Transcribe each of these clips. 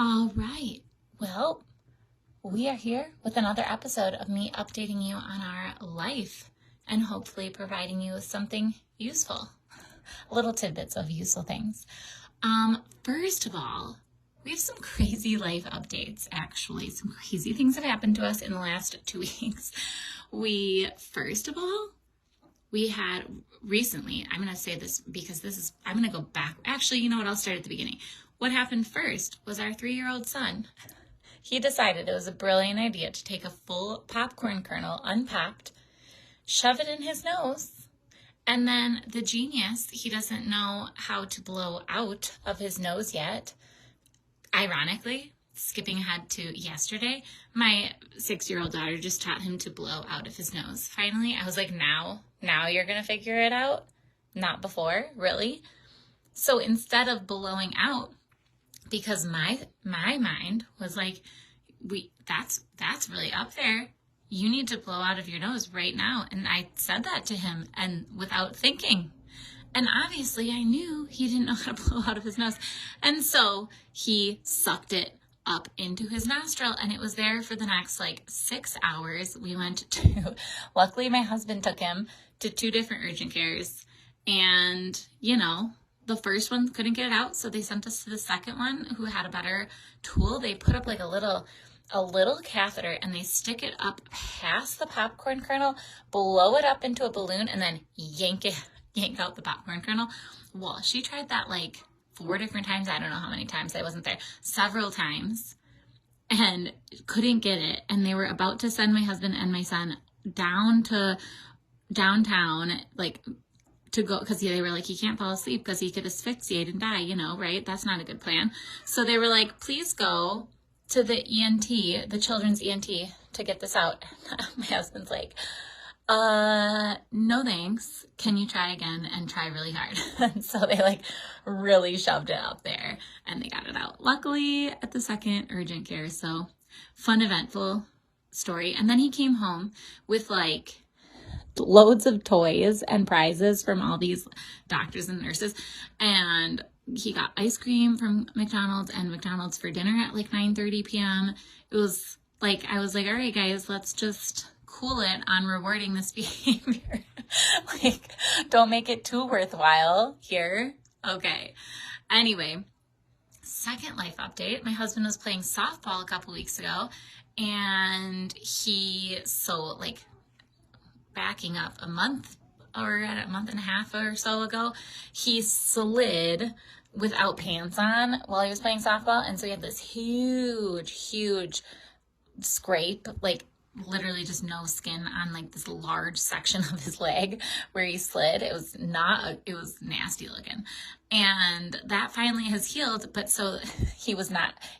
All right. Well, we are here with another episode of me updating you on our life and hopefully providing you with something useful, little tidbits of useful things. First of all, we have some crazy life updates, actually. Some crazy things have happened to us in the last 2 weeks. First of all, we had recently, I'm going to say this because I'm going to go back. Actually, you know what? I'll start at the beginning. What happened first was our 3-year-old son. He decided it was a brilliant idea to take a full popcorn kernel, unpopped, shove it in his nose, and then the genius, he doesn't know how to blow out of his nose yet. Ironically, skipping ahead to yesterday, my 6-year-old daughter just taught him to blow out of his nose. Finally, I was like, now you're going to figure it out? Not before, really? So instead of blowing out, because my mind was like, that's really up there. You need to blow out of your nose right now. And I said that to him and without thinking. And obviously I knew he didn't know how to blow out of his nose. And so he sucked it up into his nostril and it was there for the next 6 hours. We went to, luckily my husband took him to 2 different urgent cares and, the first one couldn't get it out, so they sent us to the second one who had a better tool. They put up a little catheter and they stick it up past the popcorn kernel, blow it up into a balloon, and then yank out the popcorn kernel. Well, she tried that 4 different times. I don't know how many times. I wasn't there. Several times, and couldn't get it. And they were about to send my husband and my son down to downtown, to go, because they were like, he can't fall asleep because he could asphyxiate and die, right? That's not a good plan. So they were like, please go to the ENT, the children's ENT, to get this out. My husband's like, no thanks. Can you try again and try really hard? And so they really shoved it up there and they got it out. Luckily at the second urgent care. So fun, eventful story. And then he came home with loads of toys and prizes from all these doctors and nurses, and he got ice cream from McDonald's and McDonald's for dinner at 9:30 p.m. It was I was like, all right guys, let's just cool it on rewarding this behavior. Don't make it too worthwhile here. Okay, anyway, second life update. My husband was playing softball a couple weeks ago, and backing up a month and a half or so ago, he slid without pants on while he was playing softball. And so he had this huge scrape, literally just no skin on this large section of his leg where he slid. It was nasty looking. And that finally has healed, but so he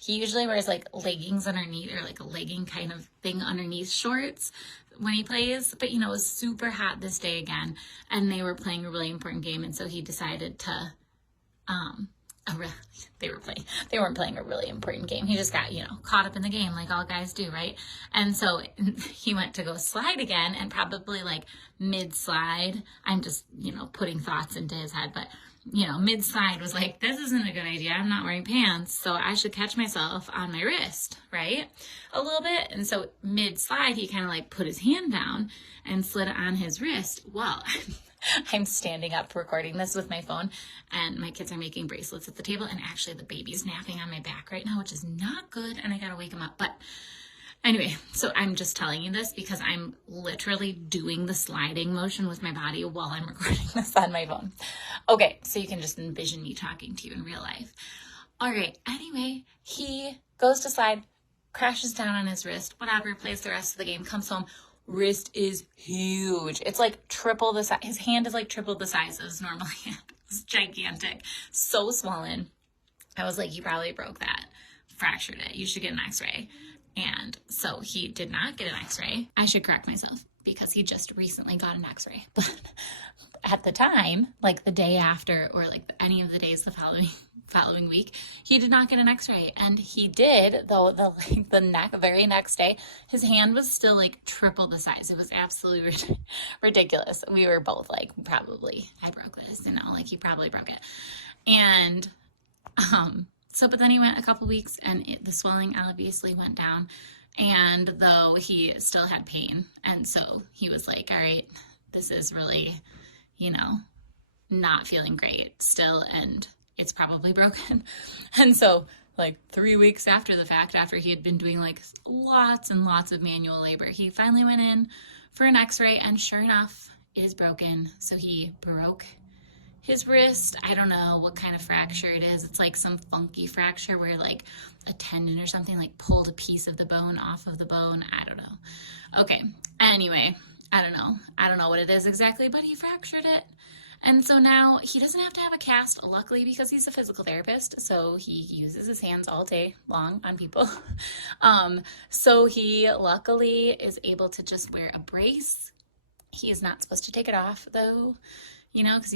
usually wears leggings underneath, or a legging kind of thing underneath shorts when he plays, but it was super hot this day again, and they were playing a really important game, and so he decided to, they weren't playing a really important game. He just got, caught up in the game like all guys do, right? And so he went to go slide again, and probably mid-slide, I'm just, putting thoughts into his head, but mid-slide was this isn't a good idea. I'm not wearing pants, so I should catch myself on my wrist, right? A little bit. And so mid-slide, he kind of put his hand down and slid on his wrist. Well, I'm standing up recording this with my phone, and my kids are making bracelets at the table, and actually the baby's napping on my back right now, which is not good, and I gotta wake him up. But anyway, so I'm just telling you this because I'm literally doing the sliding motion with my body while I'm recording this on my phone. Okay, so you can just envision me talking to you in real life. All right, anyway, he goes to slide, crashes down on his wrist, whatever, plays the rest of the game, comes home. Wrist is huge. It's triple the size. His hand is triple the size of his normal hand. It's gigantic. So swollen. I was like, you probably broke that. Fractured it. You should get an x-ray. And so he did not get an x-ray. I should correct myself because he just recently got an x-ray. But at the time, the day after, or any of the days the following week, he did not get an x-ray. And he did, though, the very next day, his hand was still triple the size. It was absolutely ridiculous. We were both probably I broke this, he probably broke it. And but then he went a couple weeks and the swelling obviously went down. And though he still had pain. And so he was like, all right, this is really, not feeling great still. And it's probably broken. And so like 3 weeks after the fact, after he had been doing like lots and lots of manual labor, he finally went in for an x-ray, and sure enough, it is broken. So he broke his wrist. I don't know what kind of fracture it is. It's like some funky fracture where like a tendon or something like pulled a piece of the bone off of the bone. I don't know. Okay. Anyway, I don't know what it is exactly, but he fractured it. And so now he doesn't have to have a cast, luckily, because he's a physical therapist. So he uses his hands all day long on people. So he luckily is able to just wear a brace. He is not supposed to take it off though, because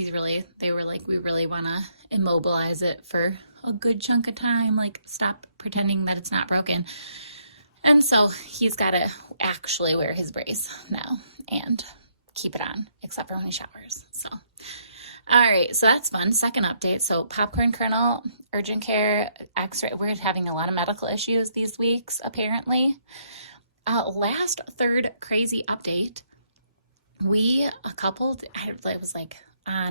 they were like, we really want to immobilize it for a good chunk of time, like stop pretending that it's not broken. And so he's got to actually wear his brace now and keep it on, except for when he showers. So, all right, so that's fun. Second update. So popcorn kernel, urgent care, x-ray. We're having a lot of medical issues these weeks, apparently. Last third crazy update. I was like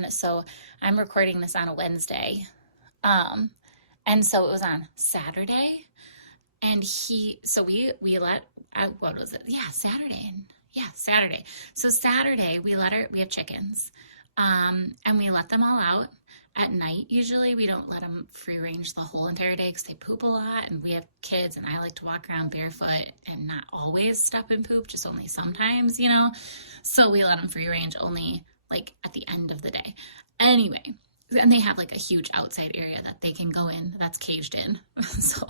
so I'm recording this on a Wednesday. And so it was on Saturday. And we let, what was it? Yeah, Saturday. Saturday. So Saturday we have chickens. And we let them all out at night. Usually we don't let them free range the whole entire day because they poop a lot, and we have kids, and I like to walk around barefoot and not always step and poop, just only sometimes, so we let them free range only like at the end of the day. Anyway, and they have like a huge outside area that they can go in that's caged in. So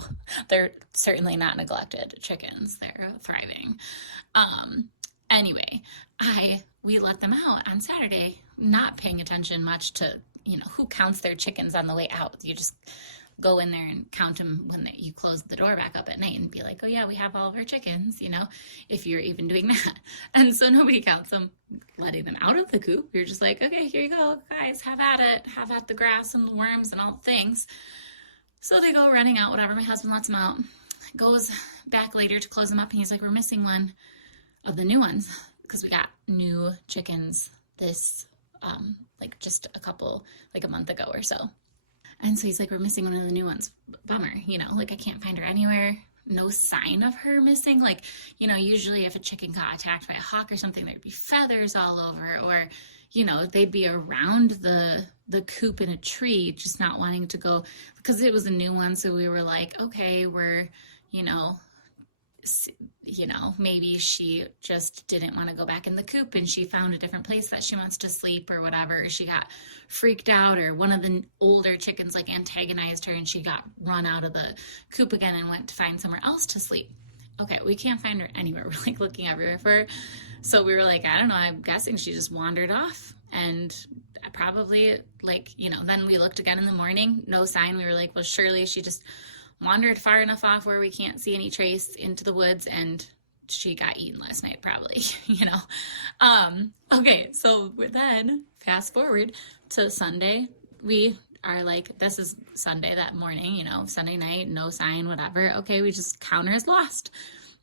they're certainly not neglected chickens. They're thriving. Anyway, we let them out on Saturday, not paying attention much to, who counts their chickens on the way out. You just go in there and count them when you close the door back up at night and be like, oh yeah, we have all of our chickens, if you're even doing that. And so nobody counts them, letting them out of the coop. You're just like, okay, here you go, guys, have at it. Have at the grass and the worms and all things. So they go running out, whatever. My husband lets them out, goes back later to close them up, and he's like, we're missing one of the new ones because we got new chickens this like just a month ago or so. And so he's like, we're missing one of the new ones. Bummer, like I can't find her anywhere. No sign of her missing. Like, usually if a chicken got attacked by a hawk or something, there'd be feathers all over, or, they'd be around the coop in a tree, just not wanting to go because it was a new one. So we were like, okay, we're, maybe she just didn't want to go back in the coop and she found a different place that she wants to sleep or whatever. She got freaked out, or one of the older chickens like antagonized her and she got run out of the coop again and went to find somewhere else to sleep. Okay, we can't find her anywhere. We're like looking everywhere for her. So we were like, I don't know, I'm guessing she just wandered off, and probably then we looked again in the morning, no sign. We were like, well, surely she just wandered far enough off where we can't see any trace into the woods, and she got eaten last night, probably, Okay, so then fast forward to Sunday. We are like, this is Sunday that morning, Sunday night, no sign, whatever. Okay, we just count her as lost.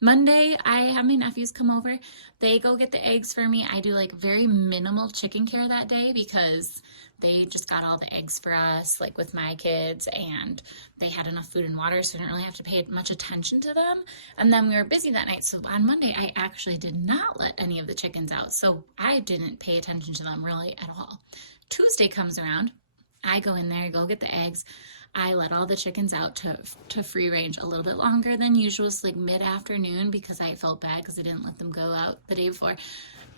Monday, I have my nephews come over. They go get the eggs for me. I do like very minimal chicken care that day because they just got all the eggs for us, like with my kids, and they had enough food and water, so I didn't really have to pay much attention to them. And then we were busy that night, so on Monday, I actually did not let any of the chickens out, so I didn't pay attention to them really at all. Tuesday comes around. I go in there, go get the eggs. I let all the chickens out to free range a little bit longer than usual, so like mid-afternoon, because I felt bad because I didn't let them go out the day before.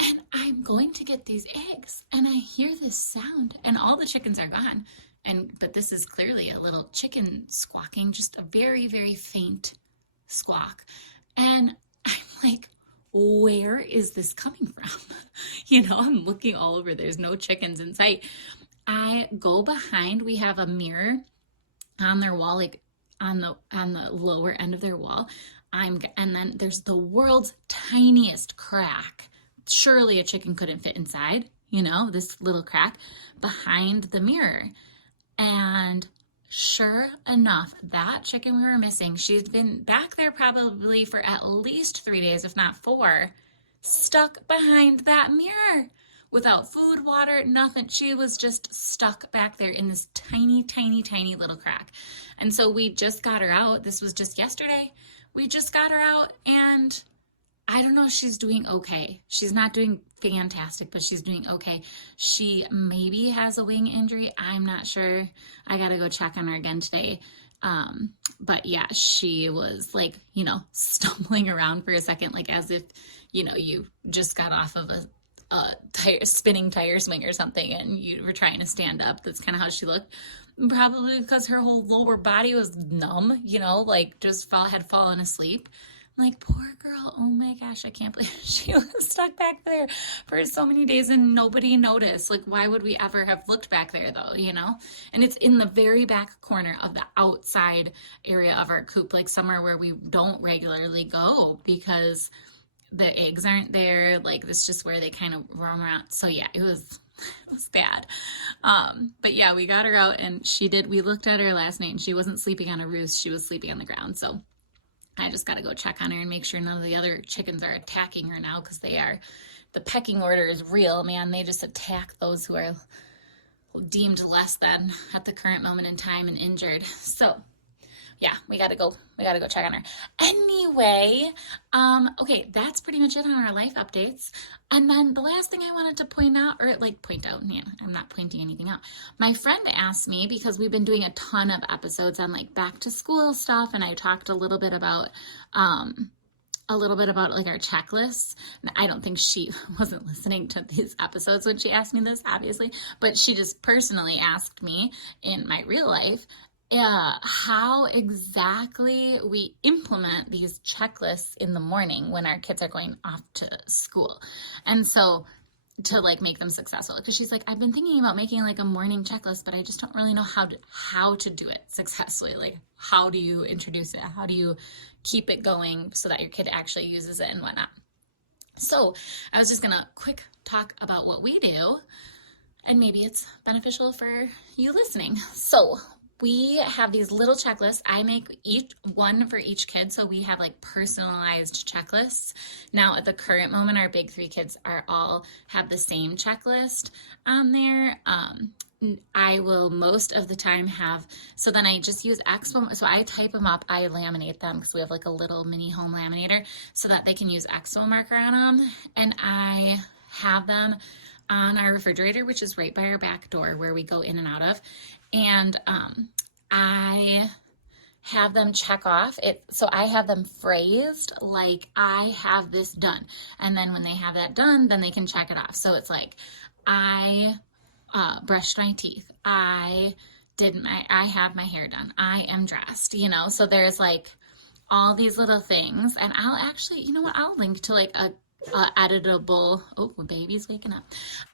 And I'm going to get these eggs, and I hear this sound, and all the chickens are gone. But this is clearly a little chicken squawking, just a very, very faint squawk. And I'm like, where is this coming from? I'm looking all over. There's no chickens in sight. I go behind. We have a mirror on their wall, like on the lower end of their wall. And then there's the world's tiniest crack. Surely a chicken couldn't fit inside, this little crack behind the mirror. And Sure enough, that chicken we were missing, she's been back there probably for at least 3 days, if not 4, stuck behind that mirror without food, water, nothing. She was just stuck back there in this tiny, tiny, tiny little crack. And so we just got her out. This was just yesterday. We just got her out, and I don't know if she's doing okay. She's not doing fantastic, but she's doing okay. She maybe has a wing injury. I'm not sure. I got to go check on her again today. But yeah, she was like, stumbling around for a second, like as if, you just got off of a spinning tire swing or something and you were trying to stand up. That's kind of how she looked. Probably because her whole lower body was numb, like just had fallen asleep. Like, poor girl, oh my gosh, I can't believe she was stuck back there for so many days and nobody noticed. Like, why would we ever have looked back there though, And it's in the very back corner of the outside area of our coop, like somewhere where we don't regularly go because the eggs aren't there. Like, that's just where they kind of roam around. So yeah, it was bad. But yeah, we got her out and we looked at her last night and she wasn't sleeping on a roost. She was sleeping on the ground. So I just got to go check on her and make sure none of the other chickens are attacking her now, because the pecking order is real, man. They just attack those who are deemed less than at the current moment in time and injured. So yeah, we got to go check on her. Anyway, okay, that's pretty much it on our life updates. And then the last thing I wanted to point out, yeah, I'm not pointing anything out. My friend asked me, because we've been doing a ton of episodes on like back to school stuff, and I talked a little bit about like our checklists. And I don't think she wasn't listening to these episodes when she asked me this, obviously, but she just personally asked me in my real life, how exactly we implement these checklists in the morning when our kids are going off to school. And so to like make them successful, because she's like, I've been thinking about making like a morning checklist, but I just don't really know how to do it successfully. Like, how do you introduce it? How do you keep it going so that your kid actually uses it and whatnot? So I was just gonna quick talk about what we do, and maybe it's beneficial for you listening. So we have these little checklists. I make one for each kid, so we have like personalized checklists. Now, at the current moment, our big 3 kids all have the same checklist on there. I will most of the time so then I just use Expo. So I type them up, I laminate them because we have like a little mini home laminator so that they can use Expo marker on them. And I have them on our refrigerator, which is right by our back door where we go in and out of. And I have them check off it. So I have them phrased like, I have this done. And then when they have that done, then they can check it off. So it's like, I brushed my teeth. I have my hair done. I am dressed, So there's like all these little things. And I'll actually, I'll link to like a editable, baby's waking up.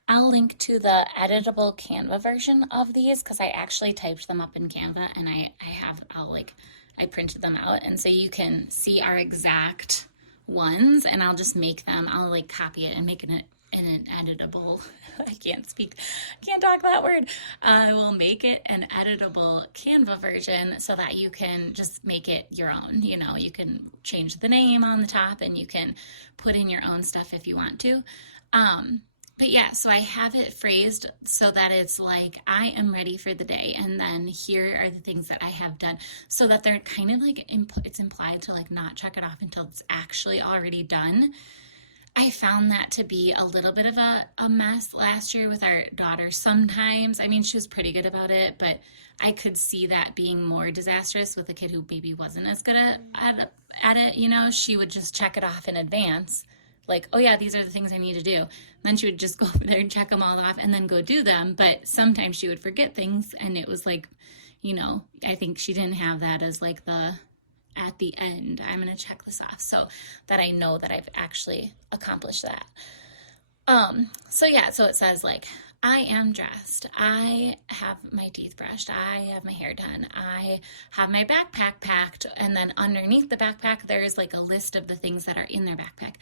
I'll link to the editable Canva version of these, because I actually typed them up in Canva, and I printed them out, and so you can see our exact ones, and I'll just I'll like copy it and make it an editable, I can't talk that word. I will make it an editable Canva version so that you can just make it your own. You can change the name on the top and you can put in your own stuff if you want to. But yeah, so I have it phrased so that it's like, I am ready for the day. And then here are the things that I have done, so that they're kind of like, it's implied to like not check it off until it's actually already done. I found that to be a little bit of a mess last year with our daughter sometimes. I mean, she was pretty good about it, but I could see that being more disastrous with a kid who maybe wasn't as good at it. She would just check it off in advance. Like, oh yeah, these are the things I need to do. Then she would just go over there and check them all off and then go do them. But sometimes she would forget things, and it was like, I think she didn't have that as like at the end, I'm going to check this off so that I know that I've actually accomplished that. So it says like, I am dressed. I have my teeth brushed. I have my hair done. I have my backpack packed. And then underneath the backpack, there is like a list of the things that are in their backpack.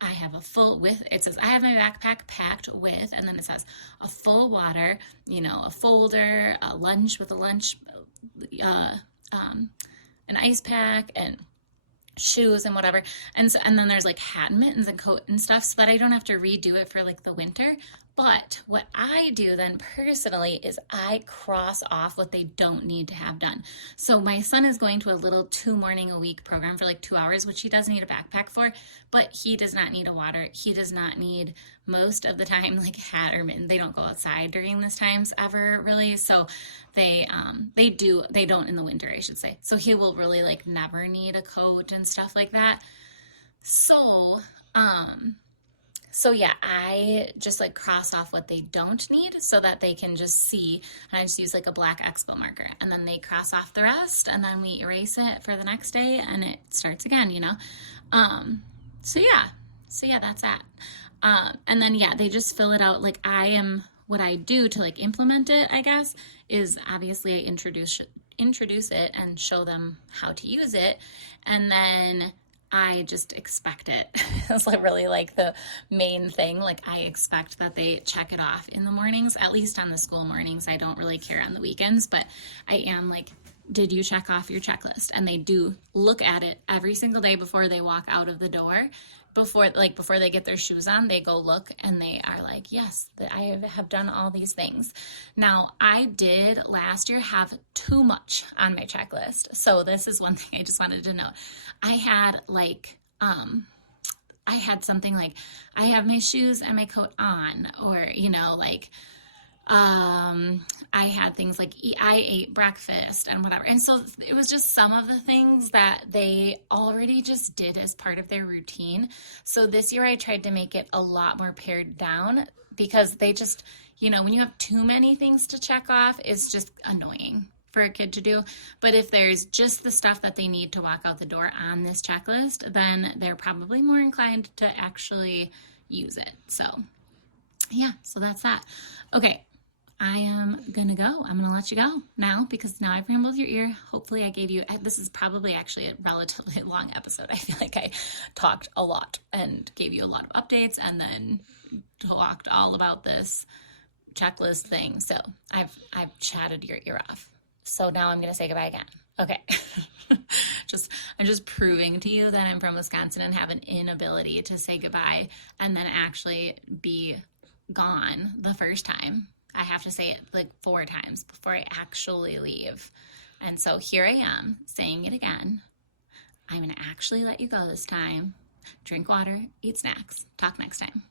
I have it says, I have my backpack packed with, and then it says a full water, a folder, a lunch with a lunch uh, an ice pack and shoes and whatever. And then there's like hat and mittens and coat and stuff so that I don't have to redo it for like the winter. But what I do then personally is I cross off what they don't need to have done. So my son is going to a little 2 morning a week program for like 2 hours, which he does need a backpack for, but he does not need a water. He does not need most of the time like hat or mitten. They don't go outside during this times ever really. So they don't in the winter, I should say. So he will really like never need a coat and stuff like that. So, so yeah, I just like cross off what they don't need so that they can just see. And I just use like a black expo marker and then they cross off the rest and then we erase it for the next day and it starts again, you know? So yeah, that's that. And then yeah, they just fill it out. Like what I do to like implement it, I guess, is obviously I introduce it and show them how to use it. And then I just expect it. It's like really like the main thing. Like I expect that they check it off in the mornings, at least on the school mornings. I don't really care on the weekends, but I am like, did you check off your checklist? And they do look at it every single day before they walk out of the door. Before they get their shoes on, they go look and they are like, yes, I have done all these things. Now, I did last year have too much on my checklist. So this is one thing I just wanted to note. I had something like, I have my shoes and my coat on, or, you know, like, I had things like I ate breakfast and whatever. And so it was just some of the things that they already just did as part of their routine. So this year I tried to make it a lot more pared down because they just, you know, when you have too many things to check off, it's just annoying for a kid to do. But if there's just the stuff that they need to walk out the door on this checklist, then they're probably more inclined to actually use it. So yeah, so that's that. Okay. I am going to go. I'm going to let you go now because now I've rambled your ear. Hopefully I gave you, this is probably actually a relatively long episode. I feel like I talked a lot and gave you a lot of updates and then talked all about this checklist thing. So I've chatted your ear off. So now I'm going to say goodbye again. Okay. I'm just proving to you that I'm from Wisconsin and have an inability to say goodbye and then actually be gone the first time. I have to say it like 4 times before I actually leave. And so here I am saying it again. I'm going to actually let you go this time. Drink water, eat snacks. Talk next time.